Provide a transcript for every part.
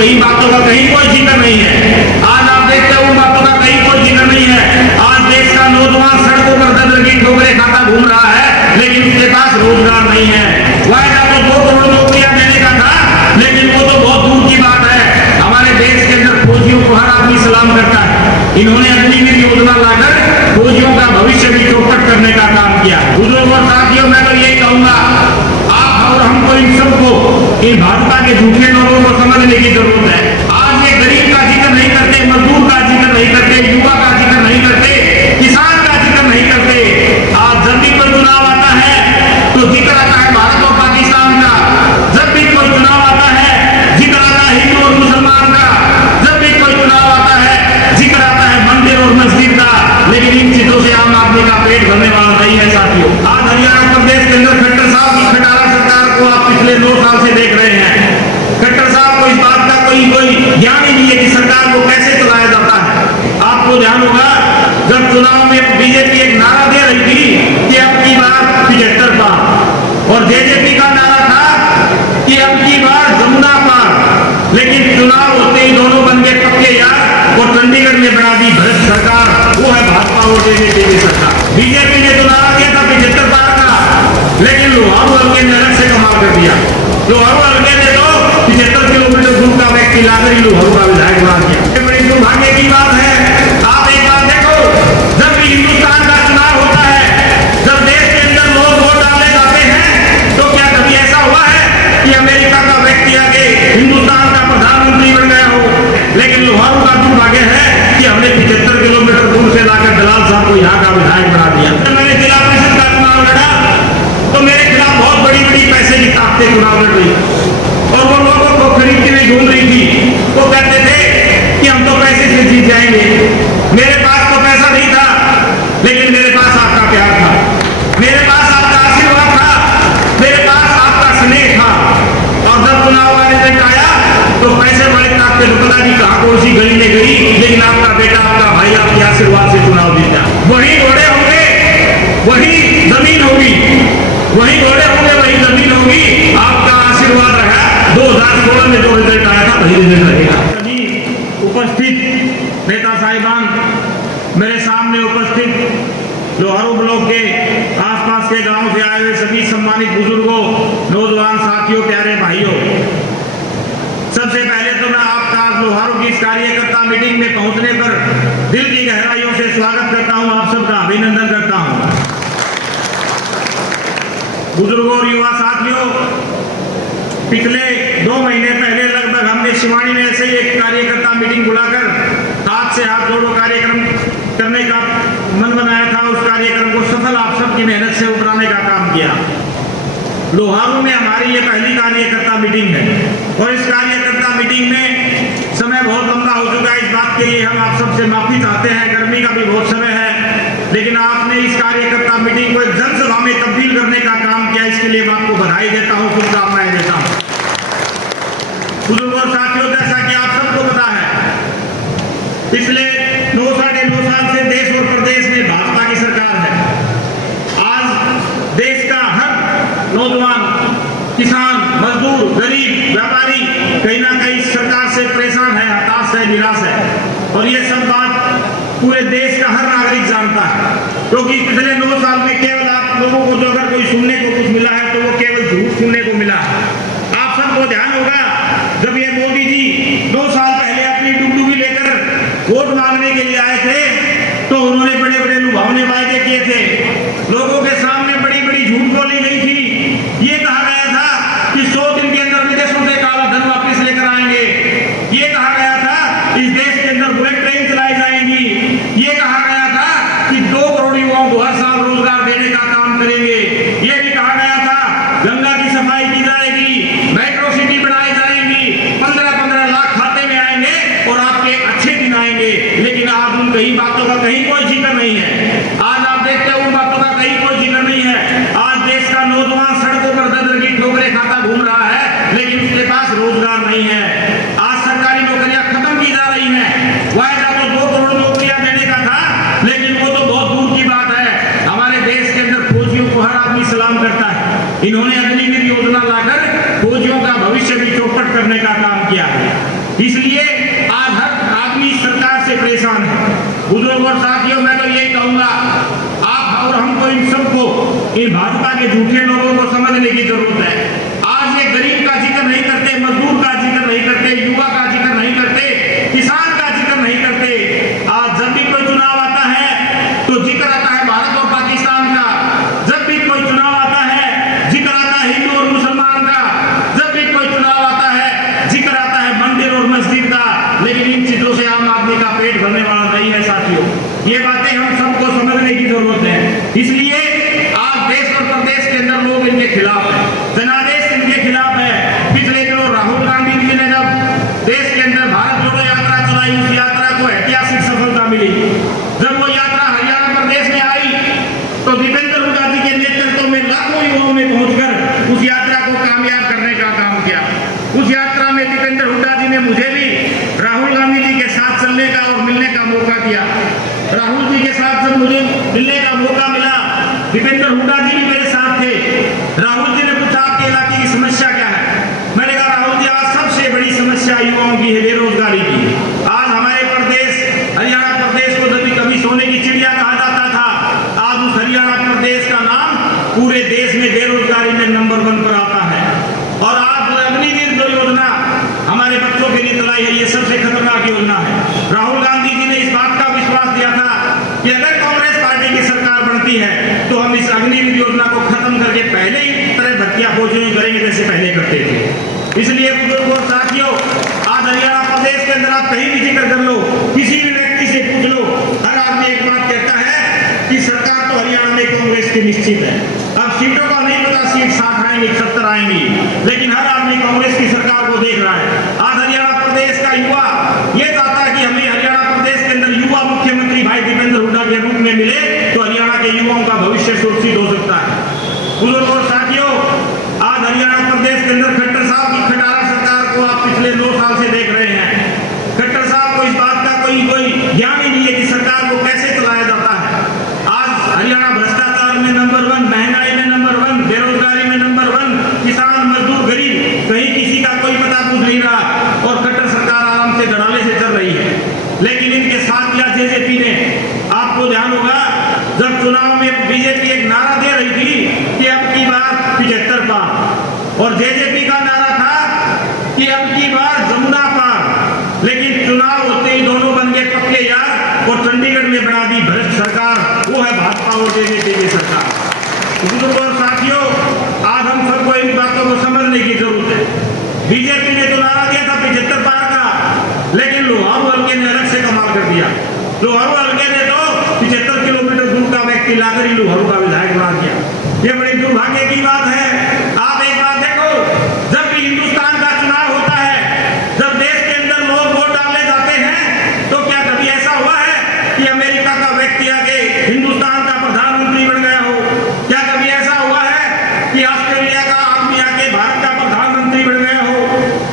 कई बातों का कहीं कोई जिक्र नहीं है। आज आप देखते हो उन बातों का कहीं कोई जिक्र नहीं है। आज देश का नौजवान सड़कों पर दर की ठोकरें खाता घूम रहा है, लेकिन उसके पास रोजगार नहीं है। वायदा तो 2 करोड़ नौकरियां देने का था, लेकिन वो तो बहुत दूर की बात है। हमारे देश के अंदर फौजियों को हर आदमी सलाम करता है। इन्होंने अग्निवीर योजना लाकर फौजियों का भविष्य भी चौपट करने का काम किया। बुजुर्गों और साथियों, मैं तो यही कहूंगा, आप और हमको इन सबको इन भाजपा के झूठे लोगों को समझने की जरूरत है। आज ये गरीब का जिक्र नहीं करते, मजदूर का जिक्र नहीं करते, युवा का जिक्र नहीं करते, किसान का जिक्र नहीं करते। आज जब भी कोई चुनाव आता है तो जिक्र आता है भारत और पाकिस्तान का। जब भी कोई चुनाव आता है जिक्र आता है हिंदू और मुसलमान का। जब भी कोई चुनाव आता है जिक्र आता है मंदिर और मस्जिद का। लेकिन इन चीजों से आम आदमी का पेट भरने वाला नहीं है साथियों। आज हरियाणा प्रदेश के अंदर खट्टर साहब की खटारा सरकार को आप पिछले 2 साल से देख रहे हैं। खट्टर साहब को इस बात का कोई ज्ञान ही नहीं है कि सरकार को कैसे चलाया जाता है। आपको ध्यान होगा, जब चुनाव में बीजेपी एक नारा दे रही थी कि अब की बार 75 पार, और जेजेपी का नारा था कि अब की बार जमुना पार। लेकिन चुनाव होते ही दोनों बन गए पक्के यार, और चंडीगढ़ में बना दी भ्रष्ट सरकार। वो है भाजपा और जेजेपी की सरकार। बीजेपी ने तो नारा दिया था 75 पार का, लेकिन लोहारू हल्के ने अलग से कमाल कर दिया। लोहारू हल्के ने तो 75 किलोमीटर दूर का व्यक्ति लाकर ही लोहारू का विधायक बना दिया। ये बड़ी दुर्भाग्य की बात है। आप एक बात देखो, जब भी हिंदुस्तान का चुनाव होता है, जब देश के अंदर लोग वोट डालने जाते हैं, तो क्या कभी ऐसा हुआ है कि अमेरिका का व्यक्ति आगे हिंदुस्तान का प्रधानमंत्री बन गया हो? लेकिन लोहारू का दुर्भाग्य है कि हमने 75 किलोमीटर दूर से लाकर दलाल साहब को यहाँ का विधायक बना दिया। मैंने जिला परिषद का चुनाव लड़ा तो मेरे खिलाफ बहुत बड़ी बड़ी पैसे की ताकतें चुनाव लड़ रही, और वो लोगों को खरीद के नहीं घूम रही थी। वो कहते थे कि हम तो पैसे से जीत जाएंगे। मेरे पास तो पैसा नहीं था, लेकिन मेरे पास आपका प्यार था, मेरे पास आपका आशीर्वाद था, मेरे पास आपका स्नेह था। और जब चुनाव का रिजल्ट आया तो पैसे वाले ताकते पता नहीं कहाँ कौन सी गली में गई, लेकिन आपका बेटा, आपका भाई आपके आशीर्वाद से चुनाव जीता। वही घोड़े होंगे, वही जमीन होगी, वही घोड़े होंगे, वही जमीन होगी। आपका आशीर्वाद रहा। 2016 में जो रिजल्ट आया था वही रिजल्ट रहेगा। सभी उपस्थित नेता साहिबान, मेरे सामने उपस्थित लोहारू ब्लॉक के आसपास के गांव से आए हुए सभी सम्मानित बुजुर्गों, नौजवान साथियों, प्यारे भाइयों, सबसे पहले तो मैं आपका लोहारू की इस कार्यकर्ता मीटिंग में पहुंचने पर दिल की गहराइयों से स्वागत करता हूं, आप सबका अभिनंदन करता हूं। बुजुर्गों और युवा साथियों, पिछले 2 महीने पहले लगभग हमने शिवानी में ऐसे ही एक कार्यकर्ता मीटिंग बुलाकर हाथ से हाथ जोड़ो कार्यक्रम करने का मन बनाया था। उस कार्यक्रम को सफल आप सबकी मेहनत से उतराने का काम किया। लोहारू में हमारी ये पहली कार्यकर्ता मीटिंग है, और इस कार्यकर्ता मीटिंग में समय बहुत लंबा हो चुका है। इस बात के लिए हम आप सबसे माफी चाहते हैं, गर्मी का भी बहुत समय है, लेकिन आपने इस कार्यकर्ता मीटिंग को एक जनसभा में तब्दील करने का काम किया। इसके लिए मैं आपको बधाई देता हूं, शुभकामनाएं देता हूं। बुजुर्गों और साथियों, जैसा कि आप सबको पता है, पिछले 9 साढ़े 9 साल से देश और प्रदेश में भाजपा की सरकार है। आज देश का हर नौजवान, किसान, मजदूर, गरीब, व्यापारी कहीं ना कहीं सरकार से परेशान है, हताश है, निराश है। और ये सब बात पूरे देश का हर नागरिक जानता है, क्योंकि पिछले 9 साल में केवल आप लोगों को जो अगर कोई सुनने को कुछ मिला है तो वो केवल झूठ सुनने को मिला है। आप सबको ध्यान होगा, जब ये मोदी जी 2 साल पहले अपनी डुगडुगी लेकर वोट मांगने के लिए आए थे, तो उन्होंने बड़े बड़े लुभावने वायदे किए थे, लोगों के सामने बड़ी बड़ी झूठ बोली गई थी। ये कहा गया था कि 100 दिन के अंदर विदेशों से काला धन वापस लेकर आएंगे। ये कहा गया था इस देश के अंदर बुलेट ट्रेन चलाई जाएंगी। ये कहा गया था कि 2 करोड़ युवाओं को हर साल रोजगार देने का काम करेंगे। ये भी कहा गया था गंगा की सफाई की जाएगी, मेट्रो सिटी बनाई जाएगी, 15-15 लाख खाते में आएंगे और आपके अच्छे दिन आएंगे। लेकिन आज उन कई बातों का कहीं कोई जिक्र नहीं है। आज आप देखते हो उन बातों का कहीं कोई जिक्र नहीं है। आज देश का नौजवान सड़कों पर दर की ठोकरें खाता घूम रहा है, लेकिन उसके पास रोजगार नहीं है। आज सरकारी नौकरियां खत्म की जा रही हैं। वायदा तो 2 करोड़ नौकरियां देने का था, लेकिन वो तो बहुत दूर की बात है। हमारे देश के अंदर फौजियों को हर आदमी सलाम करता है। इन्होंने अग्निवीर योजना लाकर फौजियों का भविष्य भी चौपट करने का काम किया है। इसलिए आज हर आदमी सरकार से परेशान है। बुजुर्ग और साथियों, मैं तो यही कहूंगा, आप और हमको इन सबको, इन भाजपा के झूठे लोगों को समझने की जरूरत है। आज ये गरीब का जिक्र नहीं करते, मजदूर का जिक्र नहीं करते, युवा का जिक्र नहीं करते, किसान का जिक्र नहीं करते। आज जब भी कोई चुनाव आता है तो जिक्र आता है भारत और पाकिस्तान का, जब भी कोई चुनाव आता है जिक्र आता है हिंदू और मुसलमान का, जब भी कोई चुनाव आता है जिक्र आता है मंदिर और मस्जिद का। लेकिन इन चीजों से आम आदमी का पेट भरने वाला नहीं है साथियों। ये बातें हम सबको समझने की जरूरत है। इसलिए आज देश और प्रदेश के अंदर लोग इनके खिलाफ है, जनादेश इनके खिलाफ है। पिछले दिनों राहुल गांधी जी ने जब देश के अंदर भारत जोड़ो यात्रा चलाई, उस यात्रा को ऐतिहासिक सफलता मिली। जब वो यात्रा हरियाणा प्रदेश में आई तो दीपेंद्र हुड्डा जी के नेतृत्व में लाखों युवाओं ने पहुंचकर उस यात्रा को कामयाब करने का काम किया। उस यात्रा में दीपेंद्र हुड्डा जी ने मुझे भी राहुल गांधी जी के साथ चलने का और मिलने का मौका दिया। राहुल जी के साथ जब मुझे मिलने का मौका मिला, दीपेंद्र हुड्डा जी भी मेरे साथ थे। राहुल जी ने पूछा आपके इलाके की समस्या क्या है? मैंने कहा राहुल जी, आज सबसे बड़ी समस्या युवाओं की है, बेरोजगारी की। आज हमारे प्रदेश हरियाणा प्रदेश को कभी सोने की चिड़िया कहा जाता था, आज उस हरियाणा प्रदेश का नाम पूरे देश में बेरोजगारी में नंबर 1 पर आता है। और आज अग्निवीर जो योजना हमारे बच्चों के लिए चलाई है, ये सबसे खतरनाक योजना है। राहुल गांधी जी ने इस बात का विश्वास दिया था कि अगर कांग्रेस पार्टी की सरकार बनती है तो हम इस अग्निवीर योजना को खत्म करके पहले ही तरह भर्तियां फौजियों करेंगे जैसे पहले करते थे। इसलिए बुजुर्गों और साथियों, आज हरियाणा प्रदेश के अंदर आप कहीं भी जिक्र कर लो, किसी भी व्यक्ति से पूछ लो, हर आदमी एक बात कहता है कि सरकार तो हरियाणा में कांग्रेस की निश्चित है। अब सीटों का नहीं पता, सीट 60 आएंगी 70 आएंगी, लेकिन हर आदमी कांग्रेस की सरकार को देख रहा है। आज हरियाणा प्रदेश का युवा ये चाहता है कि हमें हरियाणा प्रदेश के अंदर युवा मुख्यमंत्री भाई दीपेंद्र हुड्डा के रूप में मिले तो हरियाणा के युवाओं का भविष्य सुरक्षित हो सकता है। बुजुर्गों और साथियों, आज हरियाणा प्रदेश के अंदर खट्टर साहब की खटारा सरकार को आप पिछले 2 साल से देख रहे हैं। खट्टर साहब को इस बात का कोई ज्ञान ही नहीं है कि सरकार को कैसे चलाया जाता है। आज हरियाणा भ्रष्टाचार में नंबर 1, महंगाई में नंबर 1, बेरोजगारी में नंबर 1, किसान मजदूर गरीब कहीं किसी का कोई पता पूछ नहीं रहा और खट्टर सरकार आराम से धड़ाले से चल रही है। लेकिन इनके साथ या जेजेपी ने, आपको ध्यान होगा जब चुनाव में बीजेपी एक नारा दे रही थी कि अब की बार 75 पार, और जेजेपी का नारा था कि अब की बार जमुना पार। लेकिन चुनाव होते ही दोनों बन गए पक्के यार और चंडीगढ़ में बना दी भ्रष्ट सरकार, वो है भाजपा और जेजेपी की सरकार। बुजुर्गों और साथियों, आज हम सबको इन बातों को समझने की जरूरत है। बीजेपी ने तो नारा दिया था 75 पार का, लेकिन लोहारू हल्के ने अलग से कमाल कर दिया। लोहारू हल्के ने तो 75 किलोमीटर दूर का व्यक्ति लाकर ही लोहारू का विधायक बना दिया। ये बड़ी दुर्भाग्य की बात है। आप एक बात देखो, जब भी हिंदुस्तान का चुनाव होता है, जब देश के अंदर लोग वोट डालने जाते हैं, तो क्या कभी ऐसा हुआ है कि अमेरिका का व्यक्ति आके हिंदुस्तान का प्रधानमंत्री बन गया हो? क्या कभी ऐसा हुआ है कि ऑस्ट्रेलिया का आदमी आके भारत का प्रधानमंत्री बन गया हो?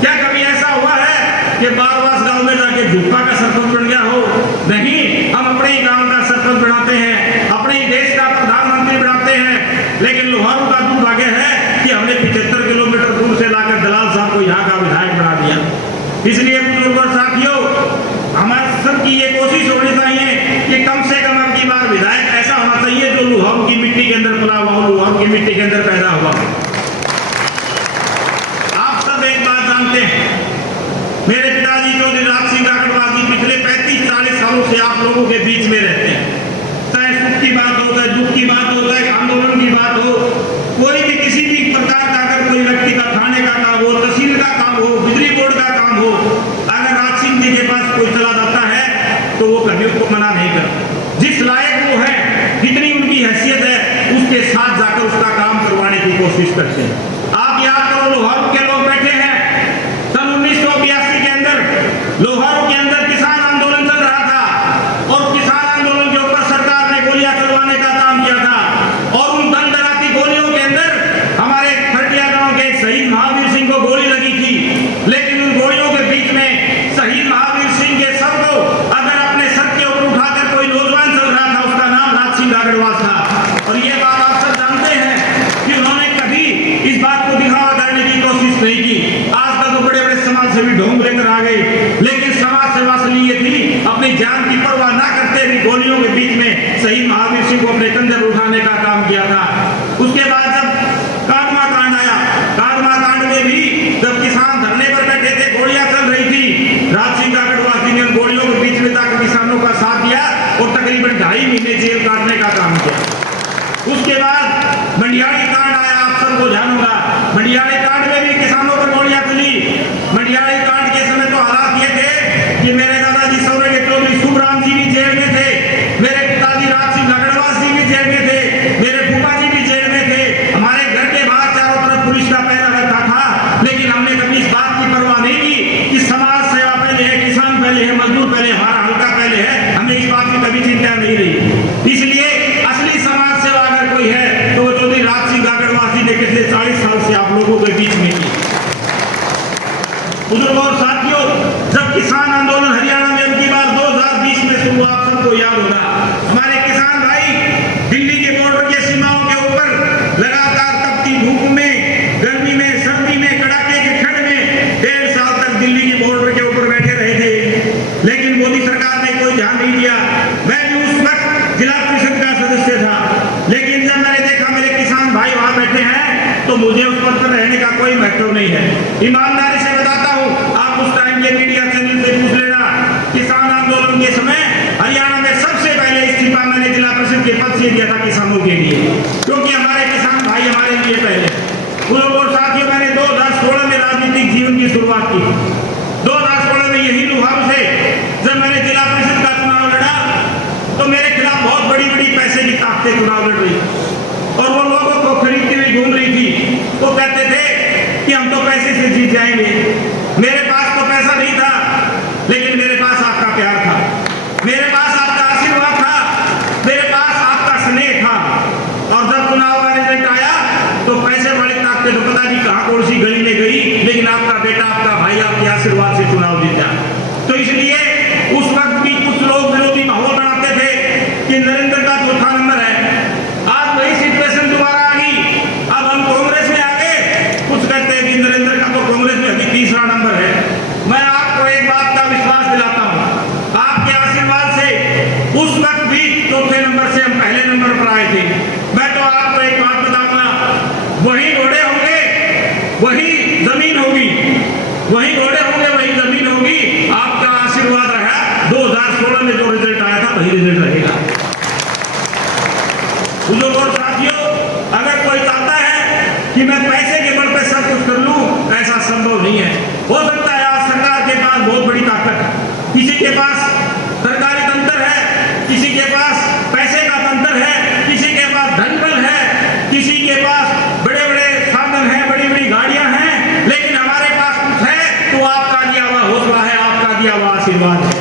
क्या कभी ऐसा हुआ है कि बारवास गांव में जाके झुप्पा का सरपंच बन गया हो? नहीं, हम अपने ही गांव का सरपंच बनाते हैं, अपने ही देश का प्रधानमंत्री बनाते हैं। लेकिन लोहारू का दुर्भाग्य है कि हमने 75 किलोमीटर दूर से लाकर दलाल साहब को यहाँ का विधायक बना दिया। इसलिए बुजुर्ग और साथियों, हमारे सबकी ये कोशिश होनी चाहिए कि कम से कम अब की बार विधायक ऐसा होना चाहिए जो लोहारू की मिट्टी के अंदर पला हुआ हो, लोहारू की मिट्टी के अंदर पैदा हुआ। आप सब एक बात जानते हैं, मेरे पिताजी चौधरी राज सिंह काकड़वाल जी पिछले 35-40 सालों से आप लोगों के बीच में रहते हैं। चाहे सुख की बात हो, चाहे दुख की बात हो, चाहे आंदोलन की बात हो, कोई भी किसी भी प्रकार का अगर कोई व्यक्ति का खाने का काम हो, तहसील का काम हो, बिजली बोर्ड का काम हो, अगर राज सिंह जी के पास कोई चला जाता है तो वो कभी उसको मना नहीं करता। जिस लायक वो है, जितनी उनकी हैसियत है, उसके साथ जाकर उसका काम करवाने की कोशिश करते हैं। आप याद करो, लोहारू के लोग बैठे हैं, सन 1982 के अंदर लोहारू के अंदर किसान आंदोलन चल रहा था और किसान आंदोलन के ऊपर सरकार ने गोलियां चलवाने का काम किया था। और उन दंडराती गोलियों के अंदर हमारे खटिया गांव के शहीद महावीर सिंह को गोली लगी थी। लेकिन उन गोलियों के बीच में शहीद महावीर सिंह के सर को अगर अपने सर के ऊपर उठाकर कोई नौजवान चल रहा था, उसका नाम राज सिंह काकड़वाल था। और ये बात आप सब जानते हैं कि उन्होंने कभी इस बात को दिखावा करने की कोशिश नहीं की। आज तक तो बड़े बड़े समाज सेवी ढोंग लेकर आ गए और साथियों, जब किसान आंदोलन हरियाणा में अब की बार 2020 में शुरू हुआ, सबको याद होगा, हमारे किसान भाई दिल्ली के बॉर्डर के सीमाओं के ऊपर लगातार तपती धूप में, गर्मी में, सर्दी में, कड़ाके के ठंड में 1.5 साल तक दिल्ली के बॉर्डर के ऊपर बैठे रहे थे, लेकिन मोदी सरकार ने कोई ध्यान नहीं दिया। मैं भी उस वक्त जिला परिषद का सदस्य था, लेकिन जब मैंने देखा मेरे किसान भाई वहां बैठे हैं तो मुझे उस पद पर रहने का कोई महत्व नहीं है। ईमानदारी से बताता हूं, आप उस टाइम के मीडिया चैनल से पूछ लेना, किसान आंदोलन के समय हरियाणा में सबसे पहले इस्तीफा मैंने जिला परिषद के पद से दिया था किसानों के लिए, क्योंकि हमारे किसान भाई हमारे लिए पहले। और साथियों, मैंने 2016 में राजनीतिक जीवन की शुरुआत की। 2016 में यही लुहार से जब मैंने जिला परिषद का चुनाव लड़ा तो मेरे खिलाफ बहुत बड़ी बड़ी पैसे की ताकतें चुनाव लड़ रही और वो लोगों को खरीदती हुई घूम रही थी। वो कहते थे कि हम तो पैसे से जीत जाएंगे। मेरे पास तो पैसा नहीं था, लेकिन मेरे पास आपका प्यार था, मेरे पास आपका आशीर्वाद था, मेरे पास आपका स्नेह था। और जब चुनाव का रिजल्ट आया तो पैसे वाली ताकतें तो पता नहीं कहां कौन सी गली में गई, लेकिन आपका बेटा, आपका भाई आपके आशीर्वाद से चुनाव जीता। तो इसलिए उस वक्त भी कुछ लोग विरोधी माहौल बनाते थे कि नरेंद्र का चौथा नंबर है। आज वही सिचुएशन दोबारा आ गई, अब हम कांग्रेस में आ गए, कुछ कहते हैं कि नरेंद्र का तो कांग्रेस में अभी तीसरा नंबर है। मैं आपको एक बात का विश्वास दिलाता हूं, आपके आशीर्वाद से उस वक्त भी चौथे नंबर से हम पहले नंबर पर आए थे। मैं तो आपको एक बात बताऊंगा, वही घोड़े होंगे वही जमीन होगी, वही घोड़े होंगे वही जमीन होगी। आपका आशीर्वाद रहा, 2016 में जो रिजल्ट आया था वही रिजल्ट रहेगा। बुजुर्ग और साथियों, अगर कोई चाहता है कि मैं पैसे के बल पे सब कुछ कर लूं, ऐसा संभव नहीं है। हो सकता है आज सरकार के पास बहुत बड़ी ताकत है, किसी के पास सरकारी तंत्र है, किसी के पास पैसे का तंत्र है, किसी के पास धनबल है, किसी के पास बड़े बड़े साधन है, बड़ी बड़ी गाड़ियां हैं, लेकिन हमारे पास कुछ है तो आपका दिया हुआ हौसला है, आपका दिया हुआ आशीर्वाद है।